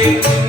Thank you.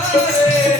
लगावे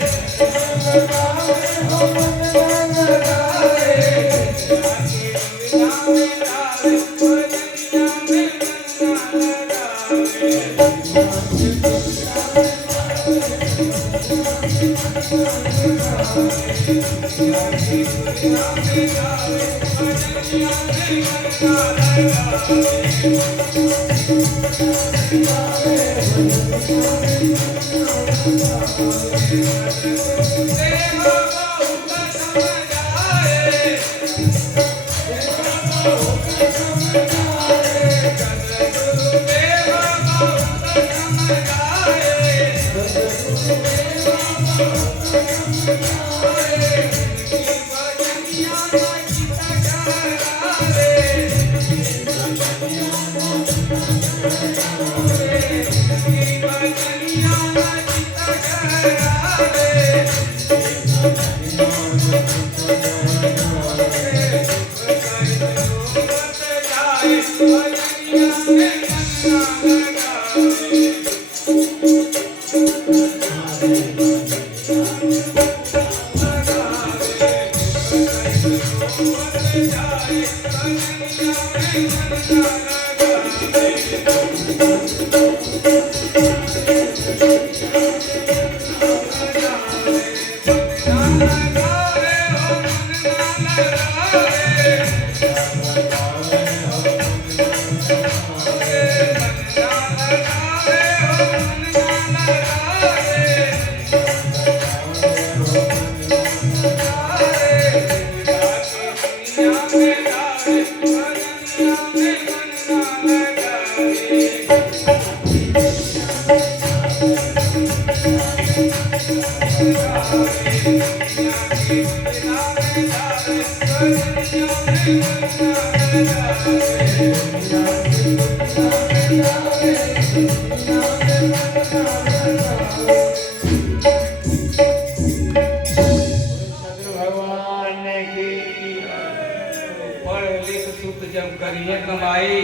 कमाई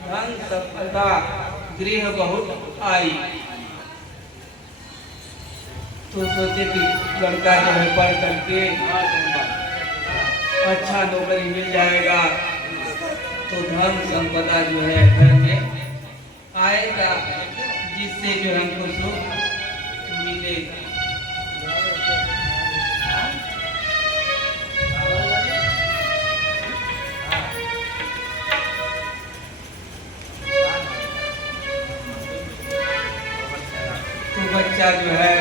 धन सफलता गृह बहुत आई। तो सोचे कि लड़का जो है पढ़ करके अच्छा नौकरी मिल जाएगा तो धन संपदा जो है घर में आएगा, जिससे जो हमको सुख मिलेगा। बच्चा जो है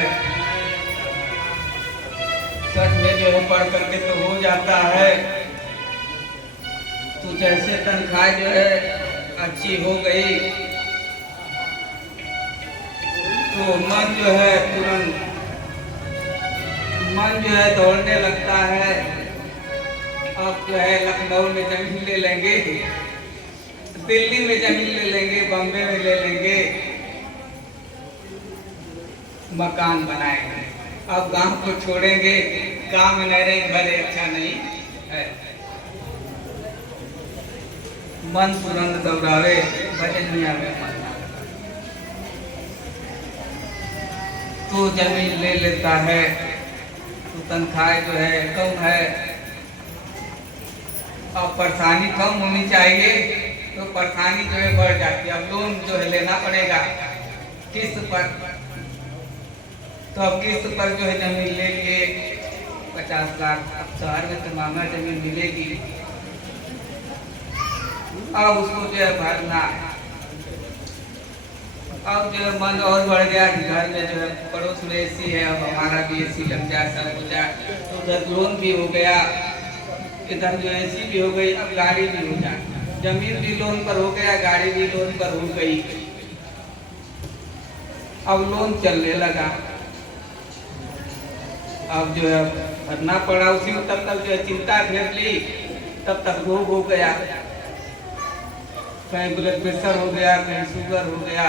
सच में जो है पढ़ करके तो हो जाता है, तो जैसे तनख्वाह जो है अच्छी हो गई तो मन जो है तुरंत दौड़ने लगता है। अब जो है लखनऊ में जमीन ले लेंगे, दिल्ली में जमीन ले लेंगे, बॉम्बे में ले लेंगे, मकान बनाएंगे। अब गांव को छोड़ेंगे, गांव में नहीं रहेंगे, भले अच्छा नहीं है। मन तुरंत दौड़ावे, भले दुनिया में मन तो जमीन ले लेता है, तो तनख्वाह जो है कम है। अब परेशानी कम होनी चाहिए तो परेशानी जो है बढ़ जाती है। अब लोन जो है लेना पड़ेगा किस्त पर, तो अब किस्त पर जो है जमीन ले लिए 50 लाख। अब शहर में तो महंगा जमीन मिलेगी, अब उसको जो है भरना। अब जो है मन और बढ़ गया कि घर में जो है पड़ोस में एसी है, अब हमारा भी एसी लग जाए, सब हो जाए। तो उधर लोन भी हो गया, इधर जो एसी भी हो गई, अब गाड़ी भी हो जाए। जमीन भी लोन पर हो गया, गाड़ी भी लोन पर हो गई। अब लोन चलने लगा, अब जो है भरना पड़ा उसी में। तब तक जो है चिंता घेर ली, तब तक रोग हो गया, कहीं ब्लड प्रेशर हो गया, कहीं शुगर हो गया।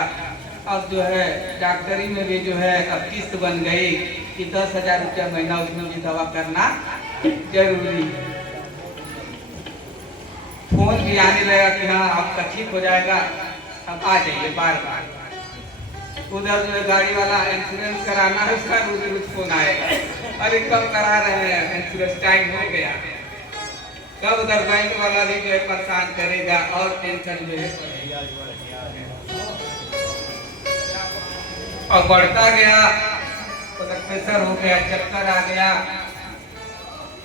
अब जो है डॉक्टरी में भी जो है अब किस्त बन गई कि 10,000 रुपया महीना उसमें भी दवा करना जरूरी है। फोन भी आने लगा कि हाँ आपका ठीक हो जाएगा, अब आ जाइए बार बार। उधर जो है गाड़ी वाला इंश्योरेंस कराना है, उसका रोज रोज फोन आएगा। अरे कब करा रहे हैं, इंश्योरेंस टाइम हो गया, कब उधर बैंक वाला भी जो है परेशान करेगा और टेंशन में है। और बढ़ता गया, उधर प्रेशर हो गया, चक्कर आ गया।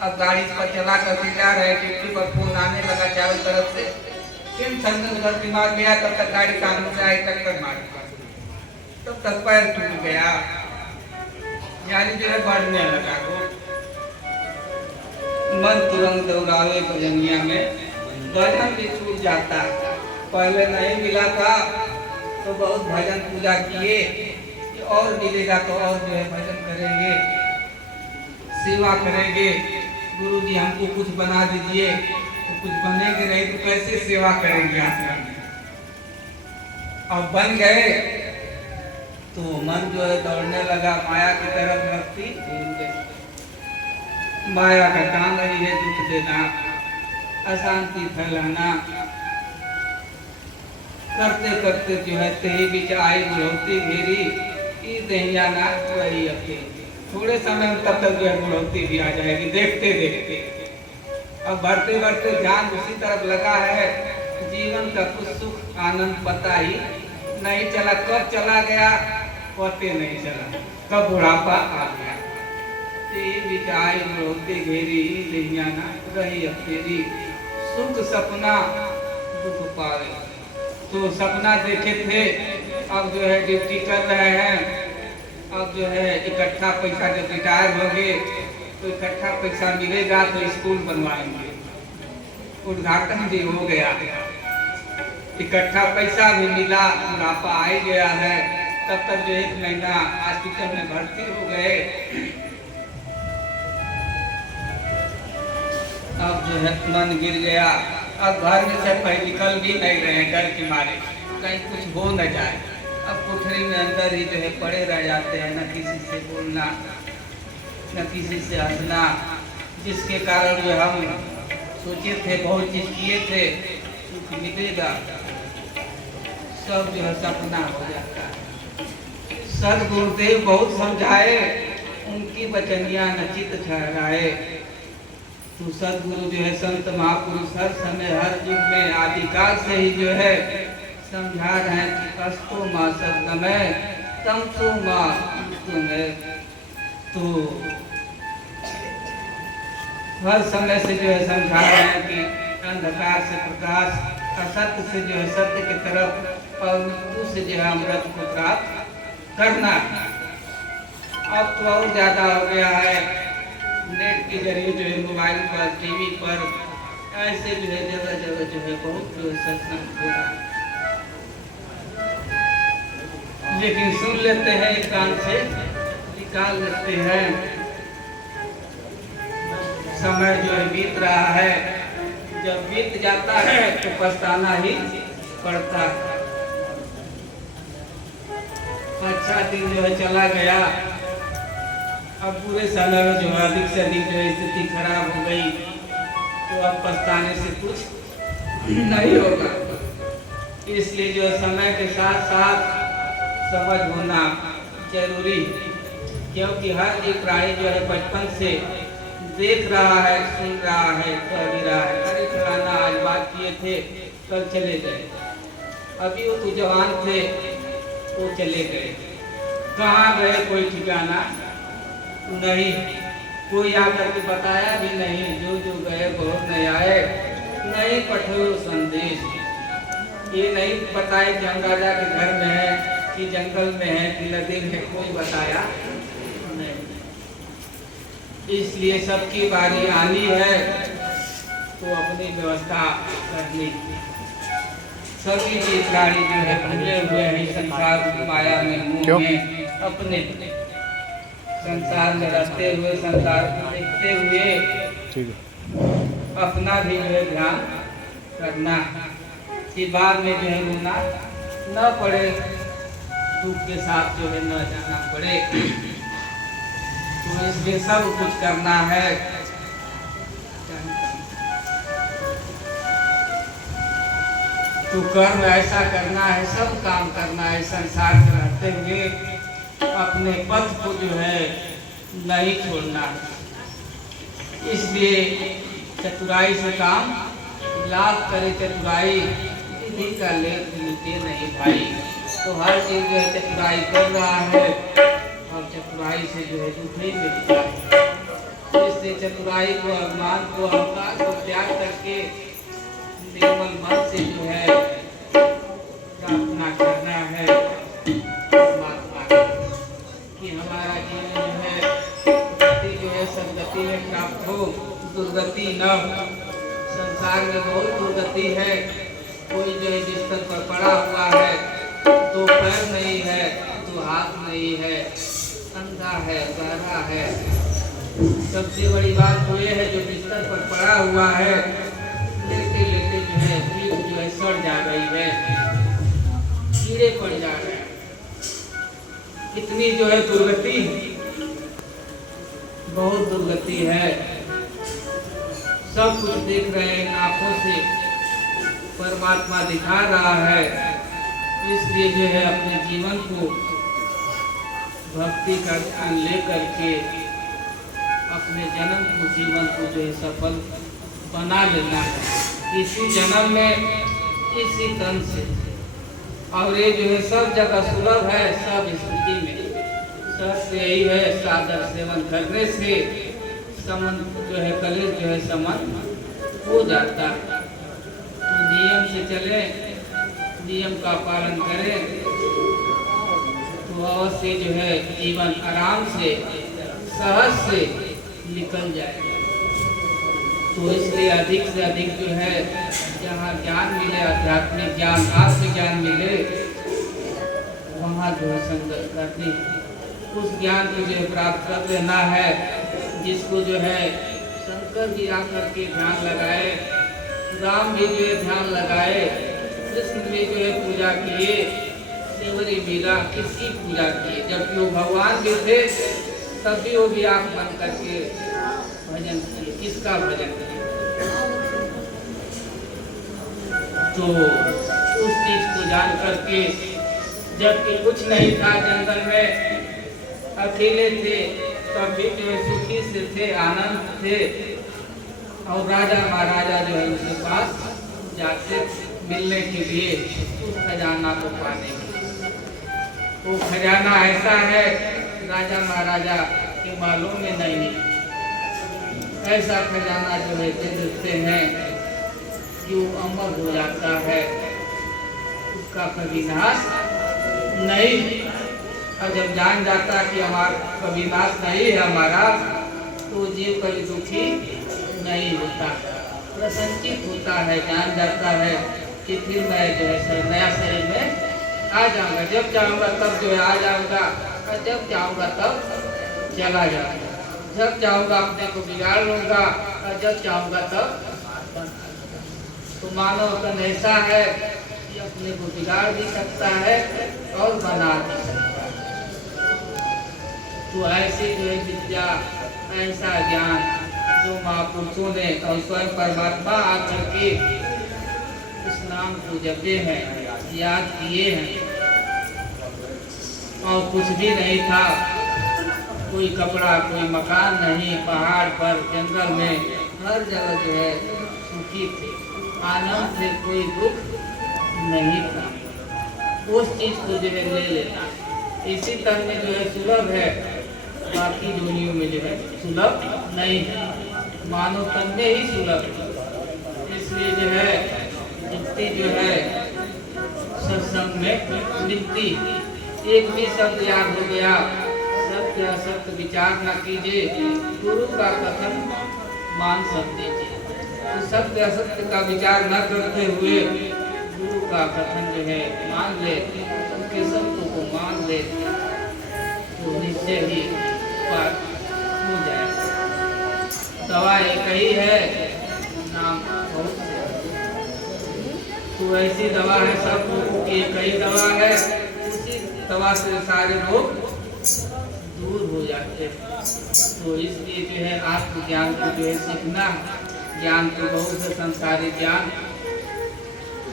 अब गाड़ी पर चला कर जा रहे, चिट्ठी पर फोन आने लगा चारों तरफ से, टेंशन में उधर दिमाग गया, तब तक गाड़ी सामने से आई, टक्कर मार, तब तक पैर टूट गया, यानी जो है बढ़ने लगा वो। मन तुरंत दौड़ावे भजनिया में, भजन भी छूट जाता। पहले नहीं मिला था तो बहुत भजन पूजा किए, और मिलेगा तो और जो है भजन करेंगे, सेवा करेंगे। गुरु जी हमको कुछ बना दीजिए, तो कुछ बनेंगे नहीं तो कैसे सेवा करेंगे आश्रम में। और बन गए तो मन जो है दौड़ने लगा माया की तरफ, भक्ति भूल गए। माया का काम ही है दुख देना, अशांति फैलाना। करते करते जो है तेही बीच आई बुढ़ौती घेरी, ई दहिया ना वही अकेली। थोड़े समय में तब तक जो है बुढ़ौती भी आ जाएगी, देखते देखते। अब बढ़ते बढ़ते ध्यान उसी तरफ लगा है, जीवन का कुछ सुख आनंद पता ही नहीं चला, कब चला गया पते नहीं चला, कब बुढ़ापा आ गया। बिचाई बुढ़ौती घेरी, दहिया ना रही अकेली। सुख सपना दुख पावे, तो सपना देखे थे, अब जो है ड्यूटी कर रहे हैं। अब जो है इकट्ठा पैसा, जब रिटायर हो गए तो इकट्ठा पैसा मिलेगा तो स्कूल बनवाएंगे, उद्घाटन भी हो गया, इकट्ठा पैसा भी मिला, मुनाफा आ ही गया है। तब तक जो 1 महीना हॉस्पिटल में भर्ती हो गए। अब जो है मन गिर गया, अब घर में से पहले निकल भी नहीं रहे डर के मारे, कहीं कुछ हो न जाए। अब कोठरी में अंदर ही जो है पड़े रह जाते हैं, न किसी से बोलना, न किसी से हंसना, जिसके कारण जो हम सोचे थे, बहुत चीज किए थे, सुख मिलेगा, सब जो है सपना हो जाता है। सदगुरुदेव बहुत समझाए, उनकी बचनिया नचित ठहराए। तो सदगुरु जो है संत महापुरुष हर समय हर युग में आदिकाल से ही जो है समझा रहे हैं कि अस्तो माँ सदगमय तमसो माँ मृत्युंजय। तो हर समय से जो है समझा रहे हैं कि अंधकार से प्रकाश, असत्य से जो है सत्य की तरफ, और मृत्यु से जो है अमृत को प्राप्त करना। अब तो और ज्यादा हो गया है, नेट के जरिए जो है मोबाइल पर, टीवी पर, ऐसे जो है जगह जगह जो है बहुत जो है सत्संग हो रहा है। लेकिन सुन लेते हैं, एक कान से निकाल लेते हैं। समय जो है बीत रहा है, जब बीत जाता है तो पछताना ही पड़ता है। अच्छा दिन जो है चला गया, अब पूरे समय में जो है अधिक से अधिक जो है स्थिति खराब हो गई, तो अब पछताने से कुछ नहीं होगा। इसलिए जो समय के साथ साथ समझ होना जरूरी, क्योंकि हर एक प्राणी जो है बचपन से देख रहा है, सुन रहा है, कह भी रहा है। अरे फलाना आज बात किए थे, कल चले गए, अभी वो तो जवान थे, वो चले गए, कहाँ गए कोई ठिकाना नहीं, कोई आकर के बताया भी नहीं। जो जो गए बहुत नहीं आए, नहीं पठो संदेश, ये नहीं बताए कि हम राजा के घर में है कि जंगल में है कि नदी में, कोई बताया नहीं। इसलिए सबकी बारी आनी है तो अपनी व्यवस्था करनी। सभी की प्राणी जो है भूले हुए हैं संसार की माया में, मुंह में, अपने संसार में रहते हुए, संसार को देखते हुए अपना भी जो है ध्यान करना कि बाद में जो है रोना न पड़े, दुख के साथ जो है न जाना पड़े। तो इसलिए सब कुछ करना है। तो कर्म ऐसा करना है, सब काम करना है, संसार में रहते हुए अपने पथ को जो है नहीं छोड़ना है। इसलिए चतुराई से काम, लाभ करे चतुराई, विधि का लेख मिलते नहीं भाई। तो हर चीज जो है चतुराई कर रहा है और चतुराई से जो है दुख नहीं मिलता है। तो इससे चतुराई को, अभिमान को, अहंकार को त्याग करके निर्मल मन से जो है प्रार्थना करना है परमात्मा कि हमारा जीवन जो है गति जो है सदगति में प्राप्त हो, दुर्गति न हो। संसार में बहुत दुर्गति है। कोई जो है बिस्तर पर पड़ा हुआ है, दो पैर नहीं है, दो हाथ नहीं है, अंधा है, बहरा है। सबसे बड़ी बात तो ये है जो बिस्तर पर पड़ा हुआ है, लेटे लेटे जो है जीभ जो है सड़ जा रही है, कीड़े पड़ जा रहे हैं। इतनी जो है दुर्गति, बहुत दुर्गति है। सब कुछ देख रहे हैं आंखों से, परमात्मा दिखा रहा है। इसलिए जो है अपने जीवन को भक्ति का ध्यान लेकर के अपने जन्म को, जीवन को जो है सफल बना लेना है इसी जन्म में, इसी तन से। और ये जो है सब जगह सुलभ है, सब स्थिति में। सत्य यही है, सादर सेवन करने से समन जो है, कलेश जो है समन हो जाता है। तो नियम से चले, नियम का पालन करें तो अवश्य जो है जीवन आराम से, सहज से निकल जाएगा। तो इसलिए अधिक से अधिक जो है जहाँ ज्ञान मिले, आध्यात्मिक ज्ञान, आत्मज्ञान मिले, वहाँ जो है संगत करनी, उस ज्ञान को जो है प्राप्त कर लेना है। जिसको जो है शंकर जी आकर के ध्यान लगाए, राम भी जो है ध्यान लगाए, कृष्ण भी जो है पूजा किए, सेवरी मीरा किसकी पूजा किए, जबकि वो भगवान भी थे, तब भी वो भी आँख बंद करके भजन किए। किसका भजन किए? तो उस चीज को जान करके, जबकि कुछ नहीं था, जंगल में अकेले थे, तब भी जो है सुखी से थे, आनंद थे। और राजा महाराजा जो है उनके पास जाते मिलने के लिए, उस खजाना को पाने के लिए। वो खजाना ऐसा है राजा महाराजा के मालूम में नहीं। ऐसा खजाना जो है दे देते हैं कि वो अमर हो जाता है, उसका कभी नाश नहीं। और जब जान जाता कि हमारा कभी नाश नहीं है हमारा, तो जीव कभी दुखी नहीं होता, प्रसन्नचित होता है, जान जाता है कि फिर मैं जो है नया शरीर में आ जाऊंगा, जब चाहूँगा तब जो है आ जाऊंगा, और जब चाहूँगा तब चला जाऊंगा, जब चाहूँगा अपने को बिगाड़ लूँगा, और जब चाहूँगा तब। तो मानव तन ऐसा है कि अपने को बिगाड़ भी सकता है और बना भी सकता है। तो ऐसी जो है विद्या, ऐसा ज्ञान जो महापुरुषों ने और स्वयं परमात्मा आकर के उस नाम को जपे हैं, याद किए हैं। और कुछ भी नहीं था, कोई कपड़ा, कोई मकान नहीं, पहाड़ पर, जंगल में, हर जगह जो है सुखी थे, आनंद से, कोई दुख नहीं था। उस चीज को जो है ले लेना, इसी तरह में जो है सुलभ है, बाकी दुनियों में जो है सुलभ नहीं है, मानव तन में ही सुलभ है। इसलिए जो है युक्ति जो है सत्संग में मिलती, एक भी शब्द याद हो गया, सत्य असत्य विचार न कीजिए, गुरु का कथन मान सब दीजिए। तो सत्य असत्य का विचार न करते हुए गुरु का कथन जो है मान ले, उनके सत्य को मान ले, तो निश्चय ही पार हो जाएगा। दवा एक ही है, नाम बहुत से। तो ऐसी दवा है, सब लोगों की एक ही दवा है, उसी दवा से सारे रोग दूर हो जाते हैं। तो इसलिए जो है आत्मज्ञान को जो है सीखना, ज्ञान तो बहुत है, संसारिक ज्ञान,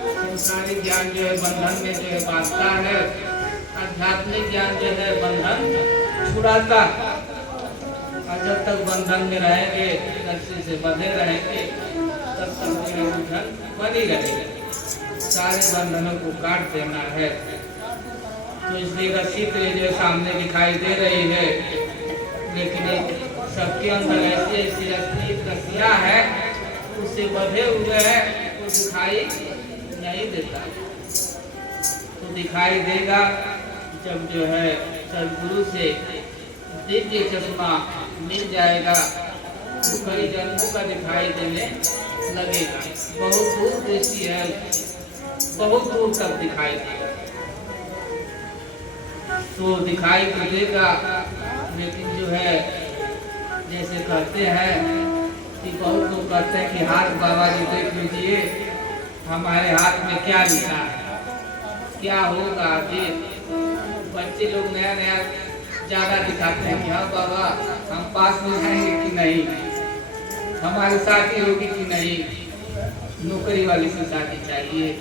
संसारिक ज्ञान जो है बंधन में जो है बांधता है, आध्यात्मिक ज्ञान जो है बंधन छुड़ाता है। जब तक बंधन में रहेंगे, रस्सी से बंधे रहेंगे, तब तक मेरा बंधन बनी रहेगा। सारे बंधनों को काट देना है। तो इसलिए रस्सी तो जो सामने दिखाई दे रही है, लेकिन सबके अंदर ऐसी ऐसी रस्सियाँ है, उससे बंधे हुए हैं, वो दिखाई नहीं देता। तो दिखाई देगा जब जो है सदगुरु से दिव्य चश्मा मिल जाएगा, तो कई जन्मों का दिखाई देने लगेगा। बहुत दूर दृष्टि है, बहुत दूर तक दिखाई देगा। तो दिखाई तो देगा, लेकिन जो है जैसे कहते हैं कि बहुत लोग कहते हैं कि हाथ बाबा जी देख लीजिए, हमारे हाथ में क्या लिखा है, क्या होगा आगे। बच्चे लोग नया नया ज़्यादा दिखाते हैं कि हाँ बाबा हम पास में जाएंगे कि नहीं, हमारी शादी होगी कि नहीं, नौकरी वाली से शादी चाहिए।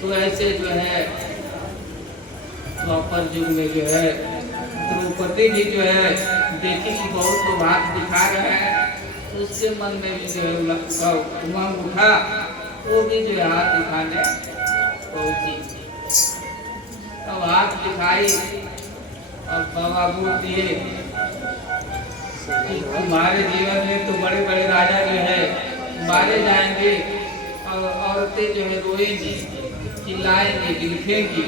तो ऐसे जो है द्वापर युग में जो है द्रौपदी भी जो है देखी कि बहुत लोग हाथ दिखा रहे हैं, तो उसके मन में भी जो है उमंग उठा, वो भी जो है हाथ दिखाने पहुंची। अब हाथ दिखाई और बाबा बोल दिए कि तुम्हारे जीवन में तो बड़े बड़े राजा जो है मारे जाएंगे, और औरतें जो है रोएंगी, चिल्लाएंगी, बिलखेंगी।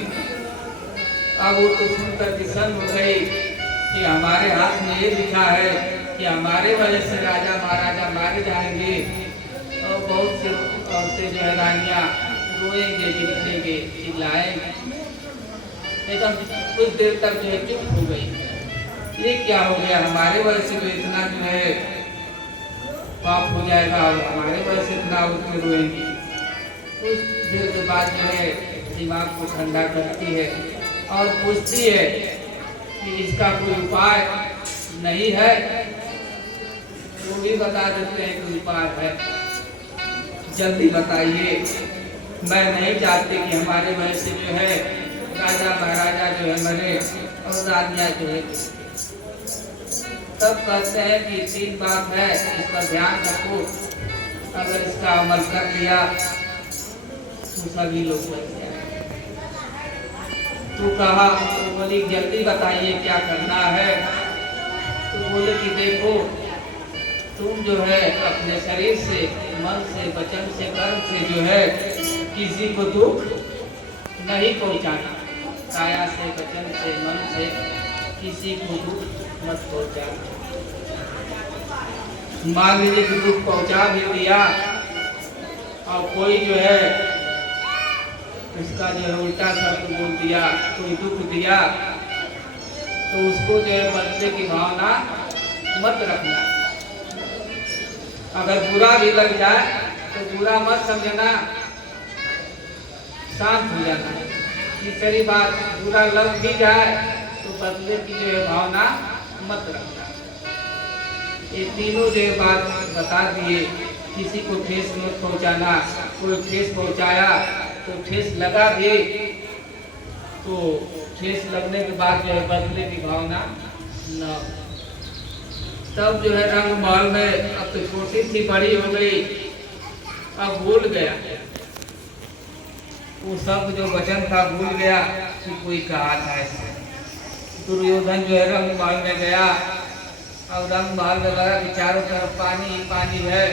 अब वो तो सुनकर प्रसन्न हो गई कि हमारे हाथ में ये लिखा है कि हमारे वजह से राजा महाराजा मारे जाएंगे। और बहुत से औरतें जो है रानियाँ रोएंगे, बिलखेंगे, चिल्लाएंगे। लेकिन कुछ देर तक जो है चुप हो गई। ये क्या हो गया, हमारे वजह से तो इतना जो है पाप हो जाएगा और हमारे वजह से इतना उसमें रोएंगी। कुछ देर के बाद जो है दिमाग को ठंडा करती है और पूछती है कि इसका कोई उपाय नहीं है। वो भी बता देते हैं कि उपाय है, जल्दी बताइए, मैं नहीं चाहती कि हमारे वजह से जो है राजा महाराजा जो है मरे और रानियाँ जो है। तब कहते हैं कि 3 बात है, इस पर ध्यान रखो, अगर इसका अमल कर लिया तो सभी लोग बच जाएंगे। तो कहा, तो बोली जल्दी बताइए क्या करना है। तो बोले कि देखो तुम जो है अपने शरीर से, मन से, वचन से, कर्म से जो है किसी को दुख नहीं पहुंचाना। काया से, वचन से, मन से किसी को दुख मत पहुंचाना। मान लीजिए कि दुख पहुंचा भी दिया और कोई जो है उसका जो है उल्टा शब्द बोल दिया, कोई दुख दिया, तो उसको जो है बदले की भावना मत रखना। अगर बुरा भी लग जाए तो बुरा मत समझना, शांत हो जाना। तीसरी बात, बुरा लग भी जाए तो बदले की जो है भावना मत रखना। ये तीनों जो बात बता दिए। किसी को ठेस मत पहुंचाना, कोई ठेस पहुंचाया तो ठेस लगा भी, तो ठेस लगने के बाद जो है बदले की भावना न। तब जो है रंग महल में, अब तो छोटी थी बड़ी हो गई, अब भूल गया वो सब जो वचन था, भूल गया कि कोई कहा था ऐसे। दुर्योधन जो है रंग महल में गया, अब रंग महल में लगा कि चारों तरफ पानी ही पानी है।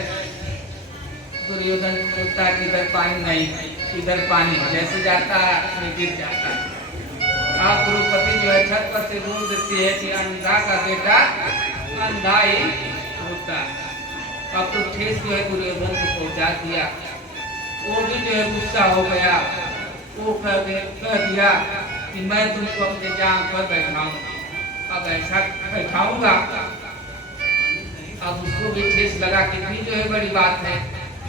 दुर्योधन सोचता है कि इधर पानी नहीं, इधर पानी जैसे जाता है उसमें गिर जाता है। आप द्रौपदी जो है छत पर से बोल देती है कि अंधा का बेटा अंधा ही होता है। अब तो ठेस जो है दुर्योधन को पहुंचा दिया। वो भी जो है गुस्सा हो गया, वो कह दिया कि मैं तुमको अपने जान पर बैठाऊंगा। अब ऐसा बैठाऊंगा, अब उसको भी ठेस लगा। कितनी जो है बड़ी बात है,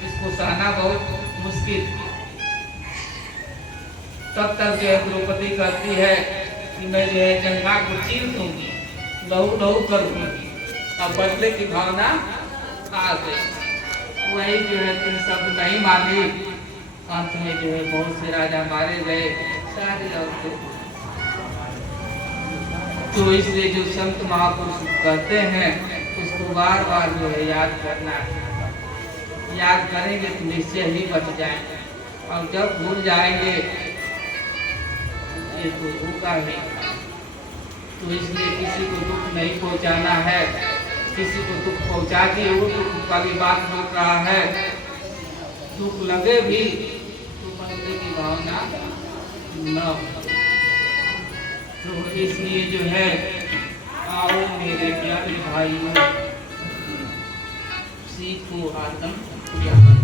इसको सहना बहुत मुश्किल। तब तक जो है द्रौपदी कहती है कि मैं जो है जंघा को चीर दूंगी, लहू लहू कर दूंगी। अब बदले की भावना आ गई। वही जो है तुम सब नहीं मानी, अंत में जो है बहुत से राजा मारे गए, सारी औरतें तो इसलिए जो संत महापुरुष कहते हैं उसको बार बार जो है याद करना है। याद करेंगे तो निश्चय ही बच जाएंगे, और जब भूल जाएंगे ये तो होगा ही। तो इसलिए किसी को दुख नहीं पहुंचाना है। किसी को दुख पहुंचा के वो दुख वाली बात बोल रहा है, दुख लगे भी तो बंदे की भावना न हो। तो इसलिए जो है आओ मेरे प्यारे भाइयों, सीखो आत्म ज्ञान।